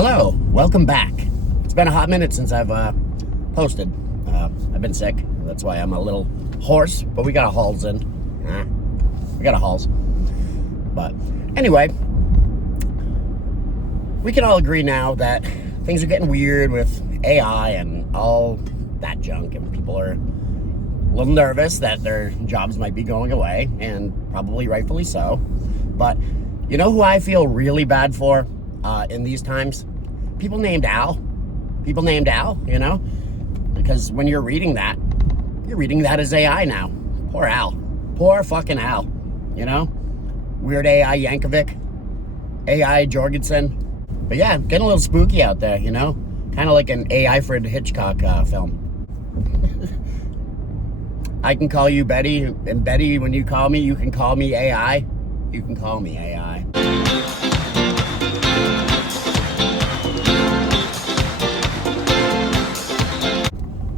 Hello, welcome back. It's been a hot minute since I've posted. I've been sick, that's why I'm a little hoarse, but we got a hauls in. We got a hauls. But anyway, we can all agree now that things are getting weird with AI and all that junk, and people are a little nervous that their jobs might be going away, and probably rightfully so. But you know who I feel really bad for in these times? People named Al. People named Al, you know? Because when you're reading that as AI now. Poor Al. Poor fucking Al, you know? Weird AI Yankovic. AI Jorgensen. But yeah, getting a little spooky out there, you know? Kind of like an AI Fred Hitchcock film. I can call you Betty, and Betty, when you call me, you can call me AI. You can call me AI.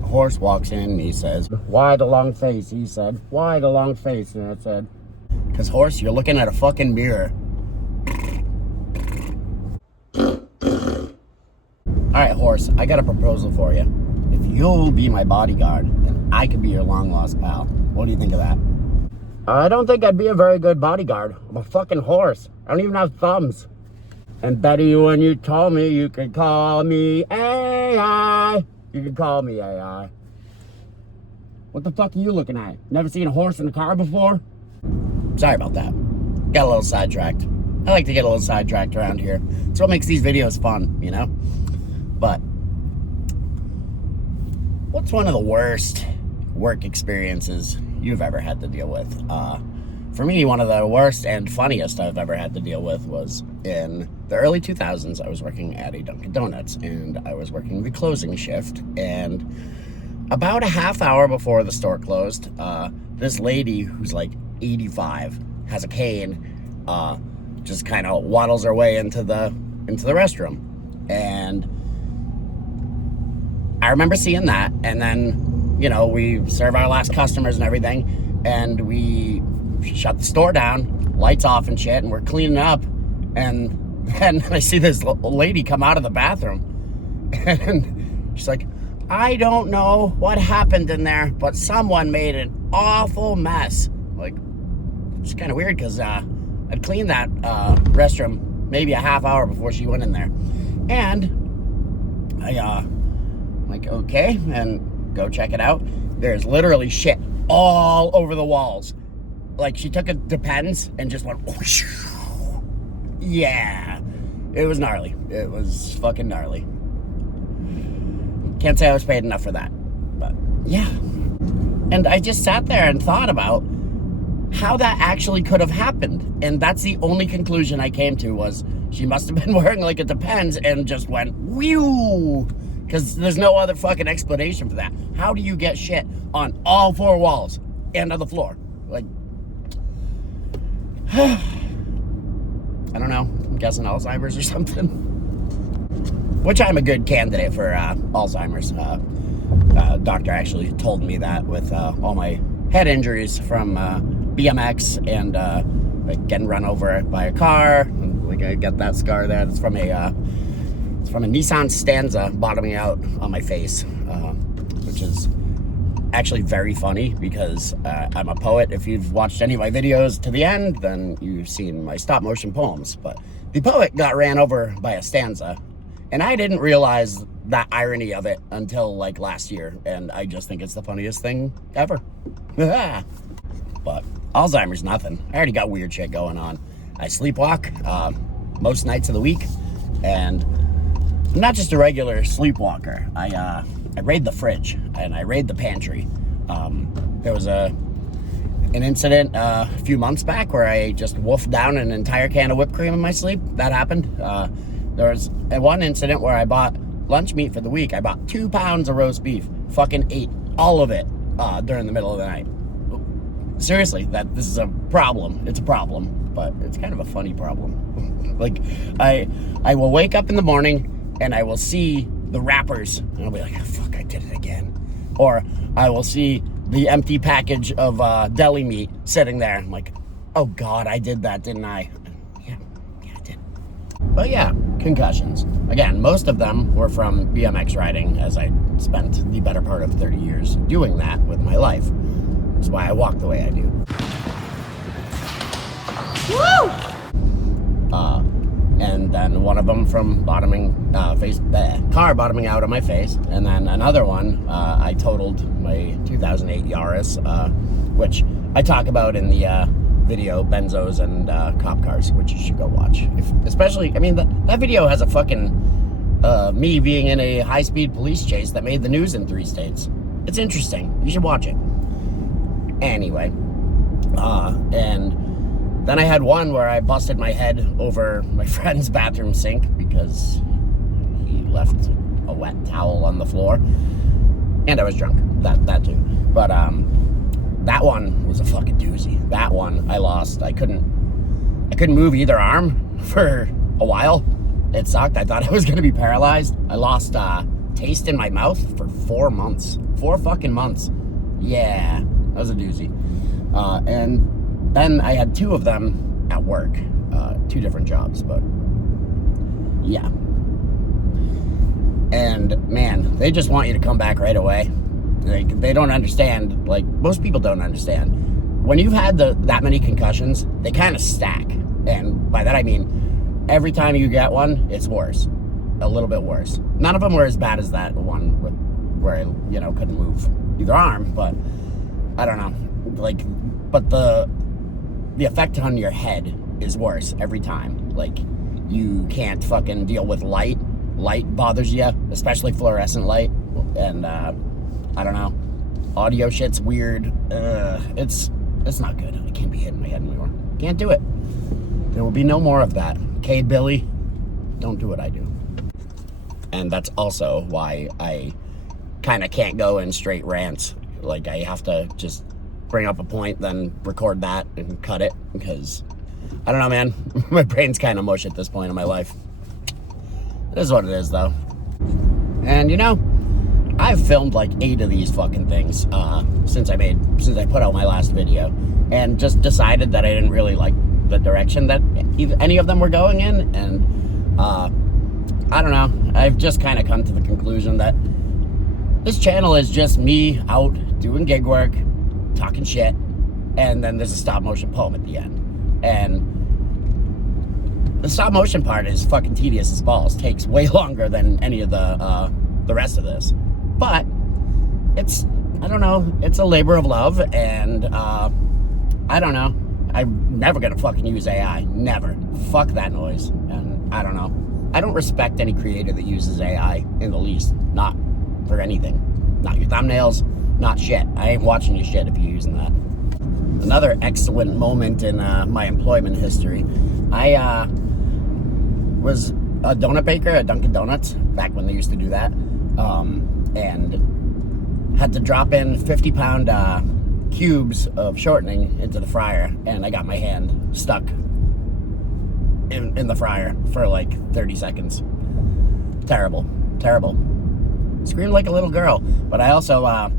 A horse walks in and he says, "Why the long face?" He said, "Why the long face?" And I said, "'Cause horse, you're looking at a fucking mirror." Alright, horse, I got a proposal for you. If you'll be my bodyguard, then I can be your long-lost pal. What do you think of that? I don't think I'd be a very good bodyguard. I'm a fucking horse. I don't even have thumbs. And Betty, when you told me you could call me AI. You could call me AI. What the fuck are you looking at? Never seen a horse in a car before? Sorry about that. Got a little sidetracked. I like to get a little sidetracked around here. It's what makes these videos fun, you know? But what's one of the worst work experiences you've ever had to deal with? For me, one of the worst and funniest I've ever had to deal with was in the early 2000s. I was working at a Dunkin' Donuts, and I was working the closing shift, and about a half hour before the store closed, this lady who's like 85, has a cane, just kind of waddles her way into the restroom. And I remember seeing that, and then, you know, we serve our last customers and everything, and we shut the store down, lights off and shit, and we're cleaning up, and then I see this lady come out of the bathroom, and she's like, "I don't know what happened in there, but someone made an awful mess." Like, it's kind of weird, because I'd cleaned that restroom maybe a half hour before she went in there, and I like, okay, and go check it out. There's literally shit all over the walls. Like, she took a Depends and just went whoosh. Yeah, it was gnarly. It was fucking gnarly. Can't say I was paid enough for that, but yeah. And I just sat there and thought about how that actually could have happened, and that's the only conclusion I came to, was she must have been wearing like a Depends and just went whew. Because there's no other fucking explanation for that. How do you get shit on all four walls and on the floor? Like, I don't know. I'm guessing Alzheimer's or something. Which I'm a good candidate for Alzheimer's. Doctor actually told me that with all my head injuries from BMX and like getting run over by a car. And, like, I got that scar there. It's from a Nissan Stanza bottoming out on my face, which is actually very funny, because I'm a poet. If you've watched any of my videos to the end, then you've seen my stop motion poems. But the poet got ran over by a stanza, and I didn't realize that irony of it until like last year, and I just think it's the funniest thing ever. But Alzheimer's nothing. I already got weird shit going on. I sleepwalk most nights of the week, and I'm not just a regular sleepwalker. I raid the fridge, and I raid the pantry. There was an incident a few months back where I just wolfed down an entire can of whipped cream in my sleep. That happened. There was one incident where I bought lunch meat for the week. I bought 2 pounds of roast beef. Fucking ate all of it during the middle of the night. Seriously, this is a problem. It's a problem, but it's kind of a funny problem. Like, I will wake up in the morning, and I will see the wrappers, and I'll be like, oh, fuck, I did it again. Or I will see the empty package of deli meat sitting there. I'm like, oh God, I did that, didn't I? Yeah, I did. But yeah, concussions. Again, most of them were from BMX riding, as I spent the better part of 30 years doing that with my life. That's why I walk the way I do. Woo! And then one of them from car bottoming out on my face, and then another one, I totaled my 2008 Yaris, which I talk about in the video Benzos and Cop Cars, which you should go watch. Especially, I mean, that video has a fucking me being in a high-speed police chase that made the news in 3 states. It's interesting. You should watch it. Anyway, and then I had one where I busted my head over my friend's bathroom sink because he left a wet towel on the floor, and I was drunk. That too. But that one was a fucking doozy. That one I lost. I couldn't move either arm for a while. It sucked. I thought I was gonna be paralyzed. I lost taste in my mouth for 4 months. 4 fucking months. Yeah, that was a doozy. And then I had 2 of them at work, 2 different jobs, but yeah. And man, they just want you to come back right away. They don't understand, like most people don't understand. When you've had that many concussions, they kind of stack. And by that I mean, every time you get one, it's worse. A little bit worse. None of them were as bad as that one where I, couldn't move either arm, but I don't know. Like, but the effect on your head is worse every time. Like, you can't fucking deal with light. Light bothers you, especially fluorescent light. And, I don't know. Audio shit's weird. It's not good. I can't be hitting my head anymore. Can't do it. There will be no more of that. Okay, Billy? Don't do what I do. And that's also why I kind of can't go in straight rants. Like, I have to just bring up a point, then record that and cut it, because I don't know, man. My brain's kind of mush at this point in my life. It is what it is, though. And I've filmed like 8 of these fucking things since I put out my last video, and just decided that I didn't really like the direction that any of them were going in. And I don't know. I've just kind of come to the conclusion that this channel is just me out doing gig work, talking shit, and then there's a stop motion poem at the end. And the stop motion part is fucking tedious as balls. Takes way longer than any of the rest of this. But it's, I don't know, it's a labor of love, and I don't know. I'm never gonna fucking use AI. Never. Fuck that noise. And I don't know. I don't respect any creator that uses AI in the least. Not for anything. Not your thumbnails, not shit. I ain't watching your shit if you're using that. Another excellent moment in my employment history. I was a donut baker at Dunkin' Donuts, back when they used to do that. And had to drop in 50-pound cubes of shortening into the fryer, and I got my hand stuck in the fryer for like 30 seconds. Terrible. Screamed like a little girl, but I also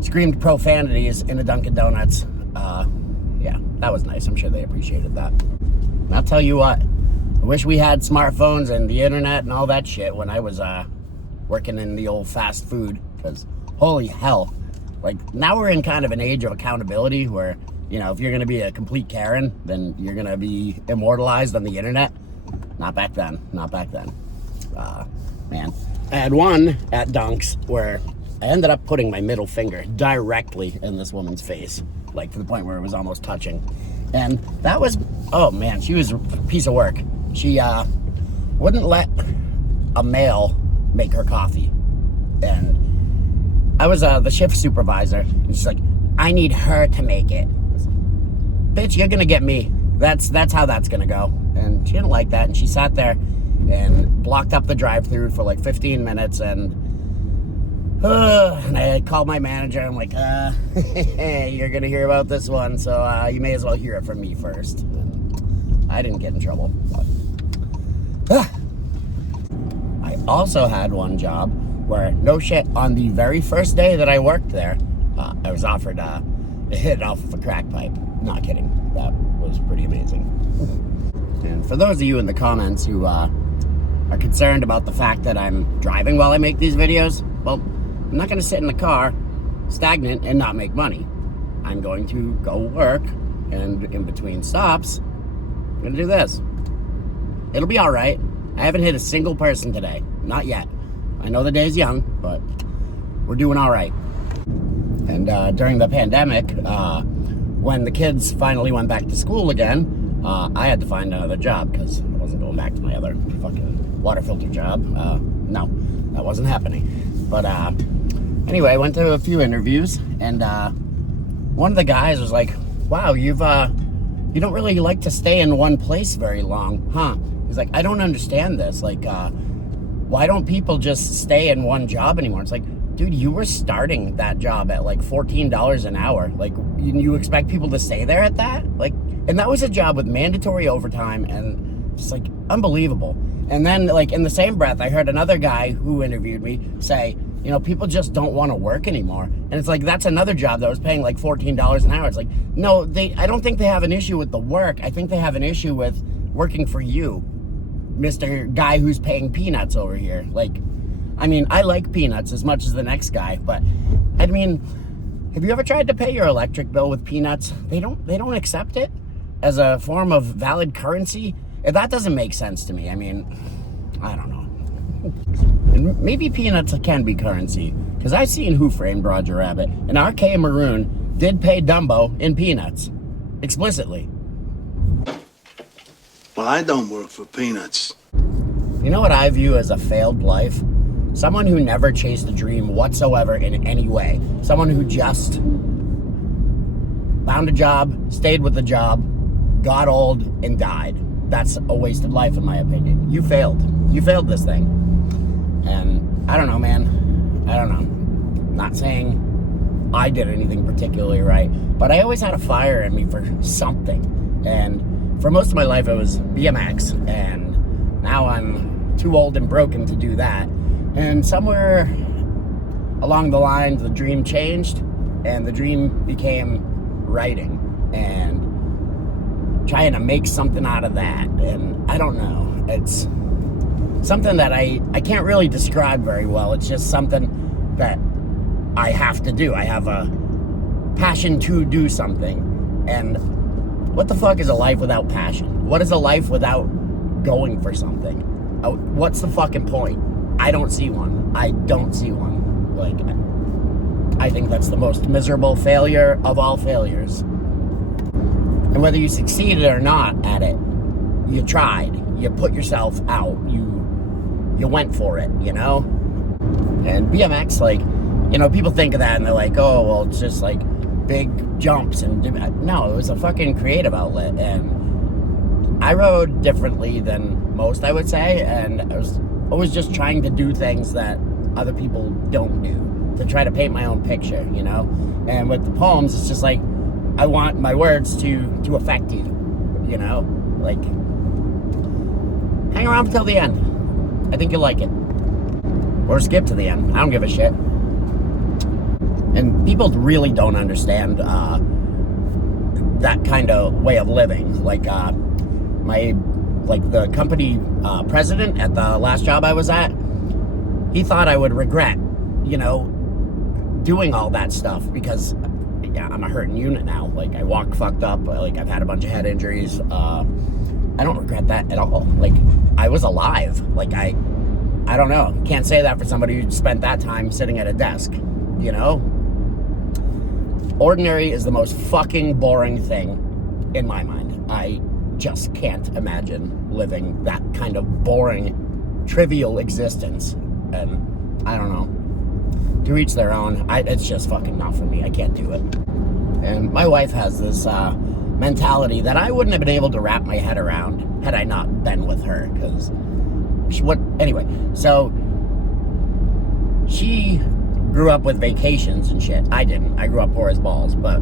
screamed profanities in a Dunkin' Donuts. Yeah, that was nice. I'm sure they appreciated that. And I'll tell you what, I wish we had smartphones and the internet and all that shit when I was working in the old fast food, because holy hell, like, now we're in kind of an age of accountability where, if you're gonna be a complete Karen, then you're gonna be immortalized on the internet. Not back then. Man, I had one at Dunk's where I ended up putting my middle finger directly in this woman's face, like to the point where it was almost touching. And that was, oh man, she was a piece of work. She wouldn't let a male make her coffee. And I was the shift supervisor, and she's like, I need her to make it. Bitch, you're gonna get me. That's how that's gonna go. And she didn't like that, and she sat there and blocked up the drive-thru for like 15 minutes, and I called my manager. I'm like, you're gonna hear about this one, so you may as well hear it from me first. And I didn't get in trouble, but I also had one job where, no shit, on the very first day that I worked there, I was offered a hit off of a crack pipe. Not kidding. That was pretty amazing. And for those of you in the comments who are concerned about the fact that I'm driving while I make these videos, well, I'm not going to sit in the car stagnant and not make money. I'm going to go work, and in between stops, I'm going to do this. It'll be all right. I haven't hit a single person today. Not yet. I know the day's young, but we're doing all right. And during the pandemic, when the kids finally went back to school again, I had to find another job because I wasn't going back to my other fucking water filter job. No, that wasn't happening. But anyway, I went to a few interviews, and one of the guys was like, wow, you don't really like to stay in one place very long, huh? He's like, I don't understand this. Like, why don't people just stay in one job anymore? It's like, dude, you were starting that job at like $14 an hour. Like, you expect people to stay there at that? Like, and that was a job with mandatory overtime and just like unbelievable. And then like in the same breath, I heard another guy who interviewed me say, you know, people just don't want to work anymore. And it's like, that's another job that was paying like $14 an hour. It's like, no, I don't think they have an issue with the work. I think they have an issue with working for you, Mr. Guy who's paying peanuts over here. Like, I mean, I like peanuts as much as the next guy, but I mean, have you ever tried to pay your electric bill with peanuts? They don't accept it as a form of valid currency. That doesn't make sense to me. I mean, I don't know. And maybe peanuts can be currency, because I've seen Who Framed Roger Rabbit, and R.K. Maroon did pay Dumbo in peanuts, explicitly. Well, I don't work for peanuts. You know what I view as a failed life? Someone who never chased a dream whatsoever in any way. Someone who just found a job, stayed with the job, got old, and died. That's a wasted life, in my opinion. You failed. You failed this thing. And I don't know, man. I don't know. Not saying I did anything particularly right, but I always had a fire in me for something. And for most of my life, it was BMX. And now I'm too old and broken to do that. And somewhere along the line, the dream changed, and the dream became writing and trying to make something out of that. And I don't know, it's something that I can't really describe very well. It's just something that I have to do. I have a passion to do something. And what the fuck is a life without passion? What is a life without going for something? What's the fucking point? I don't see one. I don't see one. Like, I think that's the most miserable failure of all failures. And whether you succeeded or not at it, you tried. You put yourself out. You went for it, you know? And BMX, like, you know, people think of that and they're like, oh, well, it's just like big jumps. And no, it was a fucking creative outlet. And I rode differently than most, I would say. And I was always just trying to do things that other people don't do, to try to paint my own picture, you know? And with the poems, it's just like, I want my words to affect you, you know? Like, hang around until the end. I think you'll like it. Or skip to the end. I don't give a shit. And people really don't understand that kind of way of living. Like, the company president at the last job I was at, he thought I would regret, you know, doing all that stuff, because yeah, I'm a hurting unit now. Like, I walk fucked up. Like, I've had a bunch of head injuries. I don't regret that at all. Like, I was alive. Like, I don't know. Can't say that for somebody who spent that time sitting at a desk, you know? Ordinary is the most fucking boring thing in my mind. I just can't imagine living that kind of boring, trivial existence. And I don't know. To each their own. It's just fucking not for me. I can't do it. And my wife has this mentality that I wouldn't have been able to wrap my head around had I not been with her. Because anyway, so she grew up with vacations and shit. I didn't. I grew up poor as balls. But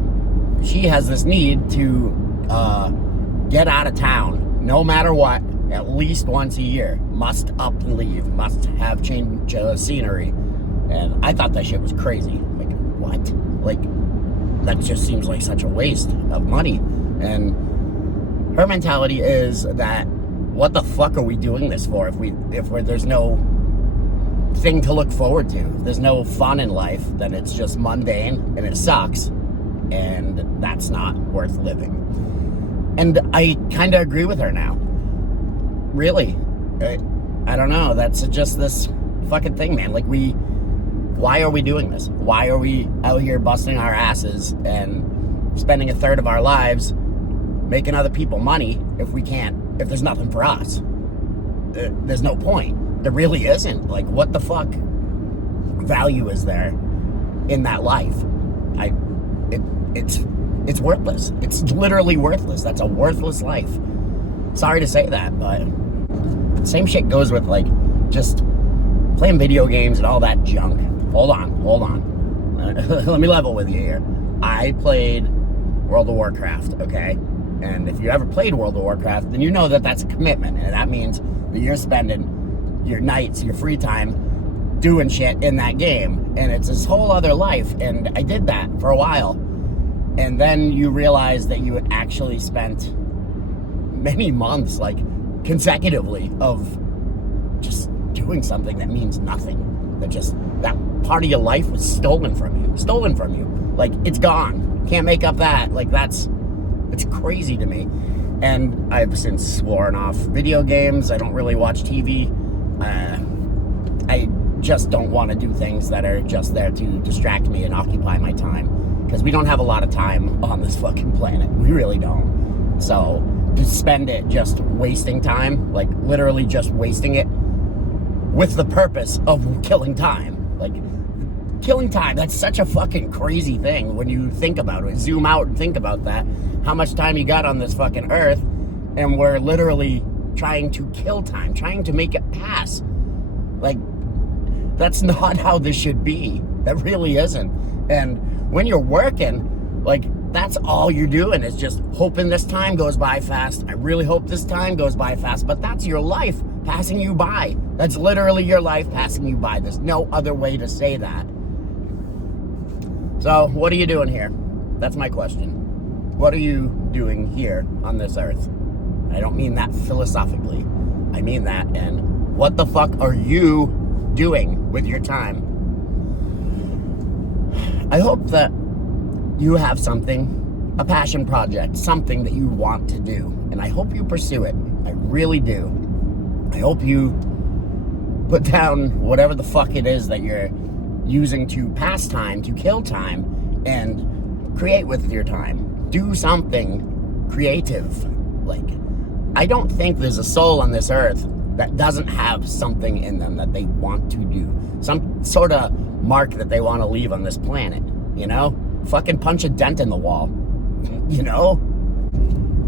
she has this need to get out of town, no matter what, at least once a year. Must up and leave. Must have change scenery. And I thought that shit was crazy. Like, what? Like, that just seems like such a waste of money. And her mentality is that what the fuck are we doing this for there's no thing to look forward to? If there's no fun in life, then it's just mundane and it sucks, and that's not worth living. And I kind of agree with her now. Really. I don't know. That's just this fucking thing, man. Like, why are we doing this? Why are we out here busting our asses and spending a third of our lives making other people money if there's nothing for us? There's no point. There really isn't. Like, what the fuck value is there in that life? It's worthless. It's literally worthless. That's a worthless life. Sorry to say that, but same shit goes with, like, just playing video games and all that junk. Hold on. Let me level with you here. I played World of Warcraft, okay? And if you ever played World of Warcraft, then you know that that's a commitment. And that means that you're spending your nights, your free time, doing shit in that game. And it's this whole other life. And I did that for a while. And then you realize that you had actually spent many months, like, consecutively of just doing something that means nothing. That part of your life was stolen from you. Like, it's gone. Can't make up that. Like, it's crazy to me. And I've since sworn off video games. I don't really watch TV. I just don't want to do things that are just there to distract me and occupy my time. Because we don't have a lot of time on this fucking planet. We really don't. So, to spend it just wasting time, like literally just wasting it with the purpose of killing time. Like, killing time, that's such a fucking crazy thing when you think about it. Zoom out and think about that. How much time you got on this fucking earth, and we're literally trying to kill time, trying to make it pass. Like, that's not how this should be. That really isn't. And when you're working, like, that's all you're doing is just hoping this time goes by fast. I really hope this time goes by fast. But that's your life passing you by. That's literally your life passing you by. There's no other way to say that. So, what are you doing here? That's my question. What are you doing here on this earth? I don't mean that philosophically. I mean that, and what the fuck are you doing with your time? I hope that you have something, a passion project, something that you want to do, and I hope you pursue it. I really do. I hope you put down whatever the fuck it is that you're using to pass time, to kill time, and create with your time. Do something creative. Like, I don't think there's a soul on this earth that doesn't have something in them that they want to do. Some sort of mark that they want to leave on this planet, you know? Fucking punch a dent in the wall, you know?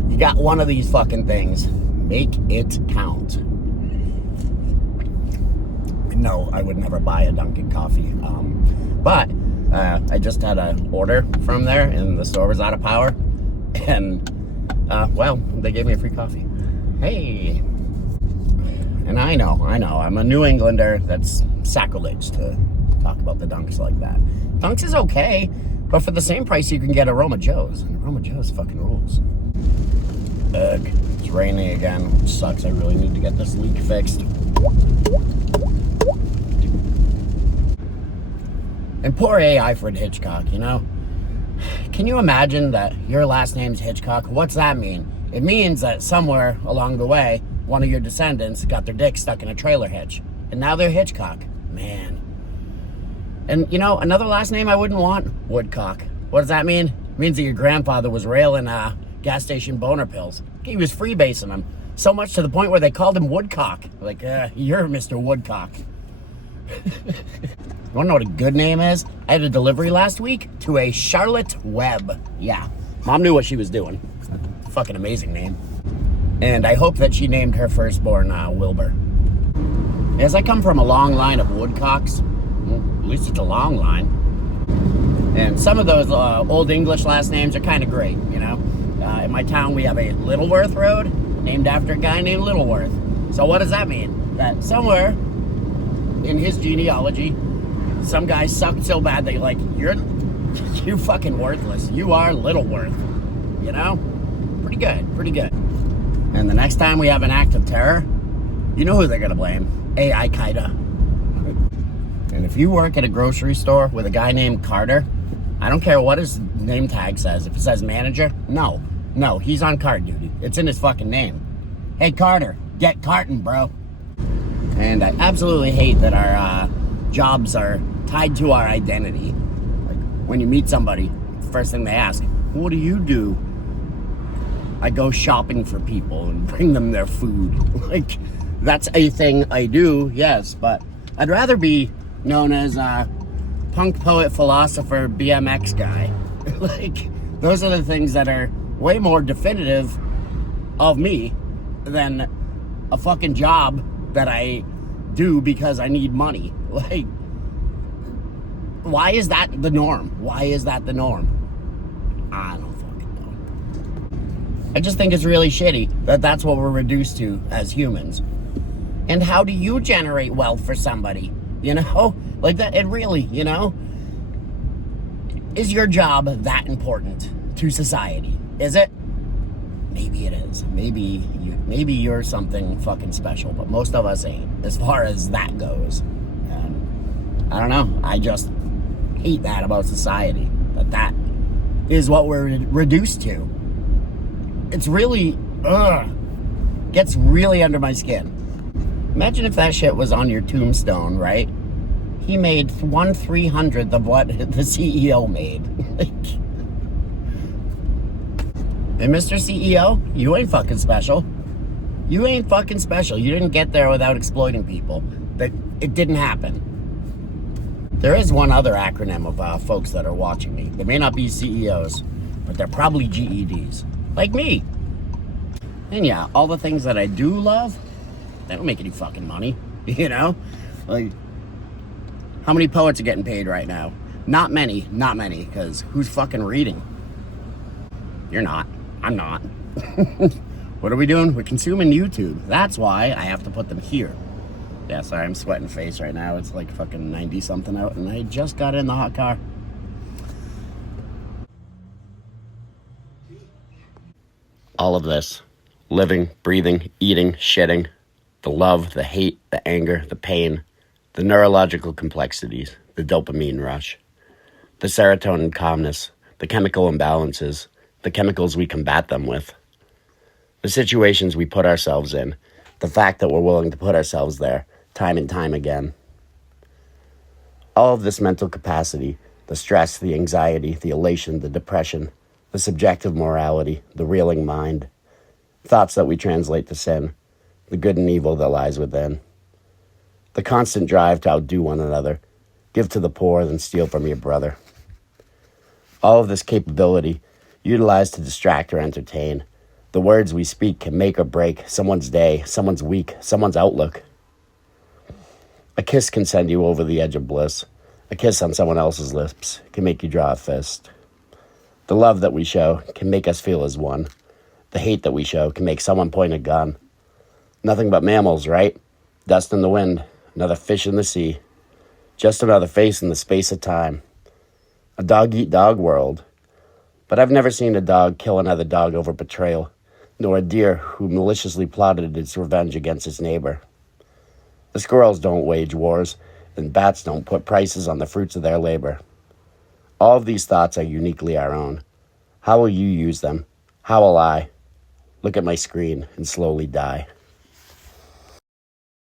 You got one of these fucking things. Make it count. No, I would never buy a Dunkin' coffee. But I just had an order from there, and the store was out of power. And, well, they gave me a free coffee. Hey. And I know, I'm a New Englander. That's sacrilege to talk about the Dunks like that. Dunks is okay, but for the same price, you can get Aroma Joe's. And Aroma Joe's fucking rules. Ugh, it's raining again, which sucks. I really need to get this leak fixed. And poor A. Alfred Hitchcock, you know? Can you imagine that your last name's Hitchcock? What's that mean? It means that somewhere along the way, one of your descendants got their dick stuck in a trailer hitch. And now they're Hitchcock. Man. And, you know, another last name I wouldn't want? Woodcock. What does that mean? It means that your grandfather was railing gas station boner pills. He was freebasing them. So much to the point where they called him Woodcock. Like, you're Mr. Woodcock. You wanna know what a good name is? I had a delivery last week to a Charlotte Webb. Yeah, Mom knew what she was doing. Fucking amazing name. And I hope that she named her firstborn Wilbur. As I come from a long line of Woodcocks, well, at least it's a long line. And some of those old English last names are kind of great, you know? In my town, we have a Littleworth Road named after a guy named Littleworth. So what does that mean? That somewhere in his genealogy, some guy sucked so bad that you're fucking worthless. You are Littleworth, you know? Pretty good, pretty good. And the next time we have an act of terror, you know who they're gonna blame. AI Qaeda. And if you work at a grocery store with a guy named Carter, I don't care what his name tag says. If it says manager, no, he's on cart duty. It's in his fucking name. Hey Carter, get carting, bro. And I absolutely hate that our jobs are tied to our identity. Like when you meet somebody, first thing they ask, what do you do? I go shopping for people and bring them their food. Like, that's a thing I do, yes, but I'd rather be known as a punk poet, philosopher, BMX guy. Like, those are the things that are way more definitive of me than a fucking job that I do because I need money. Like, why is that the norm? Why is that the norm? I don't fucking know. I just think it's really shitty that that's what we're reduced to as humans. And how do you generate wealth for somebody? You know? Like that, it really, you know? Is your job that important to society? Is it? Maybe it is. Maybe you're something fucking special, but most of us ain't, as far as that goes. And I don't know. I just hate that about society. That is what we're reduced to. It's really, gets really under my skin. Imagine if that shit was on your tombstone, right? He made 1/300th of what the CEO made. Like, and Mr. CEO, you ain't fucking special. You ain't fucking special. You didn't get there without exploiting people. That it didn't happen. There is one other acronym of folks that are watching me. They may not be CEOs, but they're probably GEDs. Like me. And yeah, all the things that I do love, they don't make any fucking money. You know? Like, how many poets are getting paid right now? Not many, because who's fucking reading? You're not. I'm not. What are we doing? We're consuming YouTube. That's why I have to put them here. Yeah, sorry, I'm sweating face right now. It's like fucking 90-something out, and I just got in the hot car. All of this. Living, breathing, eating, shitting. The love, the hate, the anger, the pain. The neurological complexities. The dopamine rush. The serotonin calmness. The chemical imbalances. The chemicals we combat them with. The situations we put ourselves in. The fact that we're willing to put ourselves there time and time again. All of this mental capacity, the stress, the anxiety, the elation, the depression, the subjective morality, the reeling mind, thoughts that we translate to sin, the good and evil that lies within, the constant drive to outdo one another, give to the poor, then steal from your brother. All of this capability, utilized to distract or entertain. The words we speak can make or break someone's day, someone's week, someone's outlook. A kiss can send you over the edge of bliss. A kiss on someone else's lips can make you draw a fist. The love that we show can make us feel as one. The hate that we show can make someone point a gun. Nothing but mammals, right? Dust in the wind, another fish in the sea. Just another face in the space of time. A dog-eat-dog world. But I've never seen a dog kill another dog over betrayal, nor a deer who maliciously plotted its revenge against its neighbor. The squirrels don't wage wars, and bats don't put prices on the fruits of their labor. All of these thoughts are uniquely our own. How will you use them? How will I? Look at my screen and slowly die.